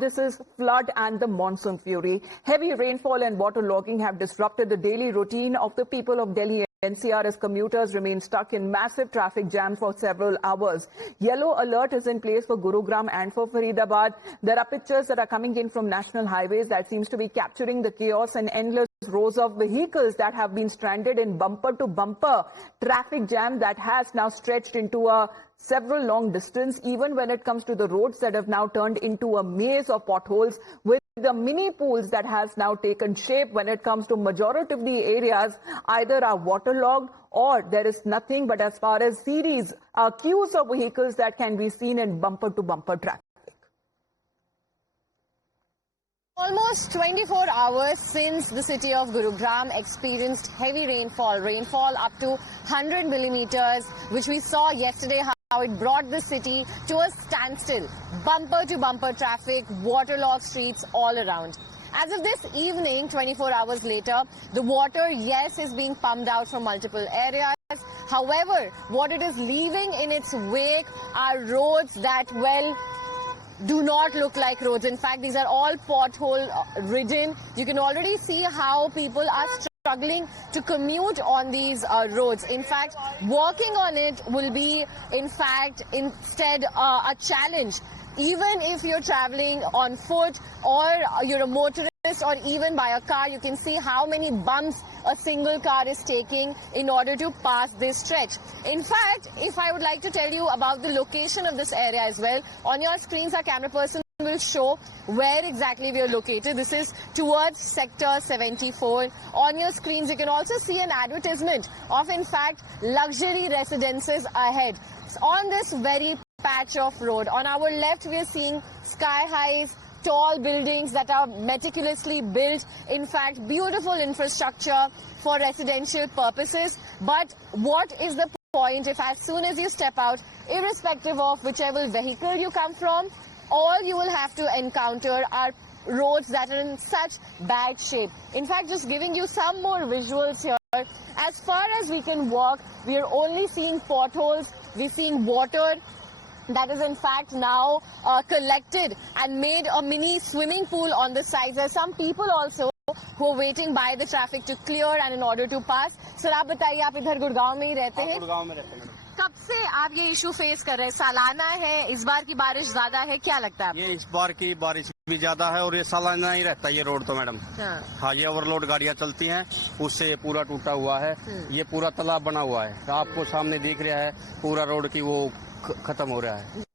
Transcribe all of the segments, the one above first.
and this is flood and the monsoon fury. Heavy rainfall and waterlogging have disrupted the daily routine of the people of Delhi-NCR as commuters remain stuck in massive traffic jam for several hours. Yellow alert is in place for Gurugram and for Faridabad. There are pictures that are coming in from national highways that seems to be capturing the chaos and endless rows of vehicles that have been stranded in bumper-to-bumper traffic jam that has now stretched into a several long distance, even when it comes to the roads that have now turned into a maze of potholes with the mini pools that has now taken shape when it comes to majority of the areas either are waterlogged or there is nothing but as far as queues of vehicles that can be seen in bumper-to-bumper traffic. Almost 24 hours since the city of Gurugram experienced heavy rainfall up to 100 millimeters, which we saw yesterday how it brought the city to a standstill. Bumper-to-bumper traffic, waterlogged streets all around. As of this evening, 24 hours later, the water, yes, is being pumped out from multiple areas. However, what it is leaving in its wake are roads that, well, do not look like roads. In fact, these are all pothole-ridden. You can already see how people are struggling to commute on these roads. In fact, walking on it will be, instead a challenge. Even if you're traveling on foot or you're a motorist or even by a car, you can see how many bumps a single car is taking in order to pass this stretch. In fact, if I would like to tell you about the location of this area as well, on your screens our camera person will show where exactly we are located. This is towards sector 74. On your screens you can also see an advertisement of, in fact, luxury residences ahead. On this very patch of road, on our left we are seeing sky-high tall buildings that are meticulously built. In fact, beautiful infrastructure for residential purposes. But what is the point if as soon as you step out, irrespective of whichever vehicle you come from, all you will have to encounter are roads that are in such bad shape. In fact, just giving you some more visuals here, as far as we can walk, we are only seeing potholes, we're seeing water that is in fact now collected and made a mini swimming pool on the sides. There are some people also who are waiting by the traffic to clear and in order to pass. Sir, आप बताइए, आप इधर गुड़गांव में ही रहते हैं? गुड़गांव में रहते हैं मैडम। कब से आप ये इशू फेस कर रहे हैं? सालाना है, इस बार की बारिश ज्यादा है, क्या लगता है? ये इस बार की बारिश भी ज्यादा है और ये सालाना ही रहता है ये रोड तो मैडम। हाँ, ये ओवरलोड गाड़ियाँ चलती हैं, उससे ये पूरा टूटा हुआ है। ये पूरा तालाब बना हुआ है, आपको सामने दिख रहा है, पूरा रोड की वो खत्म हो रहा है।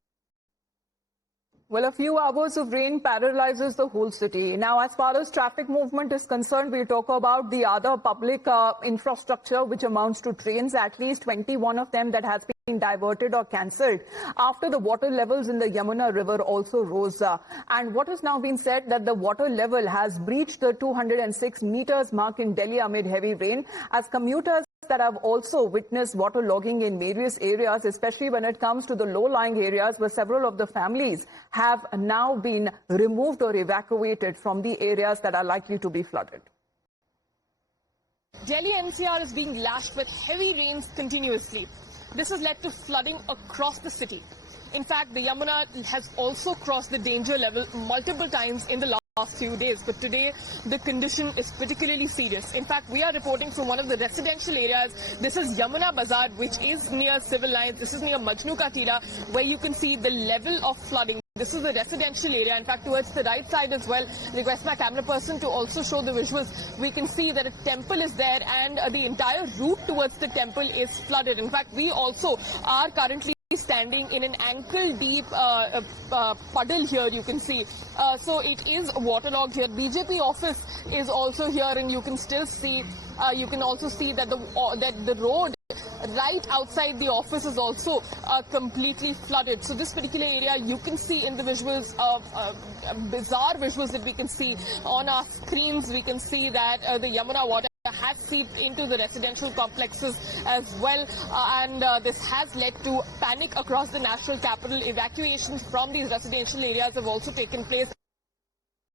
Well, a few hours of rain paralyzes the whole city. Now, as far as traffic movement is concerned, we'll talk about the other public infrastructure, which amounts to trains, at least 21 of them that has been diverted or cancelled after the water levels in the Yamuna river also rose. And what has now been said that the water level has breached the 206 meters mark in Delhi amid heavy rain, as commuters that have also witnessed waterlogging in various areas, especially when it comes to the low-lying areas where several of the families have now been removed or evacuated from the areas that are likely to be flooded. Delhi-NCR is being lashed with heavy rains continuously. This has led to flooding across the city. In fact, the Yamuna has also crossed the danger level multiple times in the last few days, but today the condition is particularly serious. In fact, we are reporting from one of the residential areas. This is Yamuna Bazaar, which is near civil lines. This is near Majnu Ka Tilla, where you can see the level of flooding. This is a residential area. In fact, towards the right side as well, request my camera person to also show the visuals. We can see that a temple is there and the entire route towards the temple is flooded. In fact, we also are currently standing in an ankle-deep puddle here, you can see. So it is waterlogged here. BJP office is also here, and you can still see, you can also see that the road right outside the office is also completely flooded. So this particular area, you can see in the visuals, bizarre visuals that we can see on our screens. We can see that the Yamuna water has seeped into the residential complexes as well, and this has led to panic across the national capital. Evacuations from these residential areas have also taken place.